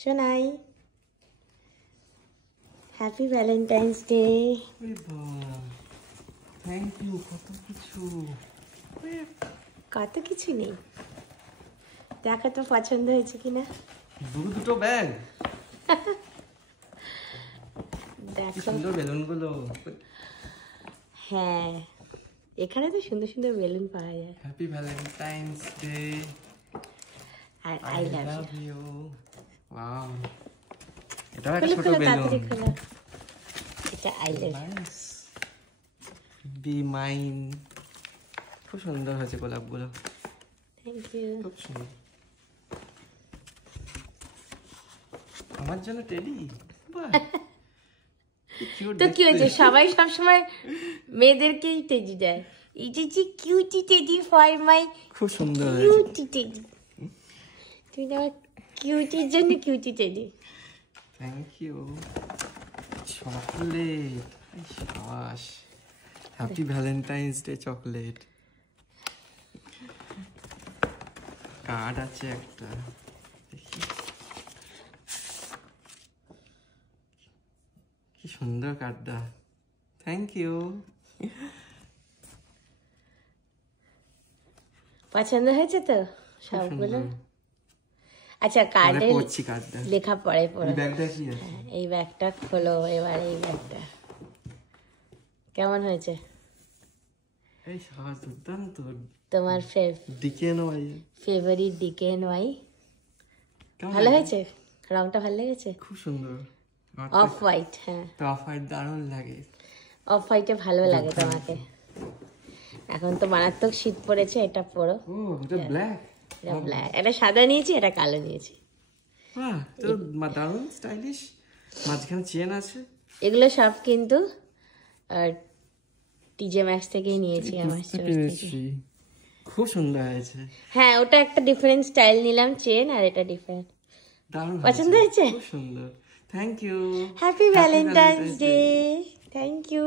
শোনাই happy Valentine's day. Thank you. কত কিছু নেই, দেখো তো পছন্দ হয়েছে কিনা। দুটো ব্যাগ, দেখো সুন্দর বেলুনগুলো। হ্যাঁ, এখানে তো সুন্দর সুন্দর বেলুন পাওয়া যায়। হ্যাপি ভ্যালেন্টাইন্স ডে আর আই লাভ ইউ। ওয়াও, এটা একটা ছোট বেলুন। এটা আই লাভ বি মাইন। খুব সুন্দর হয়েছে গোলাপগুলো। Thank you. খুব সুন্দর। আমার জন্য টেডি। তো কি হয়েছে, সবাই সবসময় মেয়েদেরকেই টেডি দেয়। এটা যে কিউটি টেডি ফর মাই, খুব সুন্দর কিউটি টেডি। তুমি আমার কিউটির জন্য cutie teddy. Thank you. Chocolate, শাবাশ। Happy Valentine's day chocolate. Card আছে একটা, দেখি কি সুন্দর কার্ডটা। Thank you. পছন্দ হয়েছে তো সবগুলো? আচ্ছা, কার্ডে লেখা পড়ে পড়ো। এই ব্যাগটা খোলো এবার। এই ব্যাগটা কেমন হয়েছে? এই শাবাশ, দুর্দান্ত। তোমার ফেভারিট DKNY। ভালো হয়েছে? রংটা ভালো লেগেছে? খুব সুন্দর। Off white. হ্যাঁ, অফ হোয়াইট দারুণ লাগে। অফ হোয়াইটে ভালো লাগে তোমাকে। এখন তো মারাত্মক শীত পড়েছে, এটা পরো। ও, এটা ব্ল্যাক। এটা ব্ল্যাক, এটা সাদা নিয়েছি, এটা কালো নিয়েছি। বাহ, তো দারুণ স্টাইলিশ। মাঝখানে চেন আছে। এগুলো সব কিন্তু TJ Maxx থেকেই নিয়েছি আমার স্টোর থেকে। খুব সুন্দর হয়েছে। হ্যাঁ, ওটা একটা ডিফারেন্ট স্টাইল নিলাম, চেন, আর এটা ডিফারেন্ট। দারুণ পছন্দ হয়েছে? খুব সুন্দর। Thank you. Happy Valentine's day. Thank you.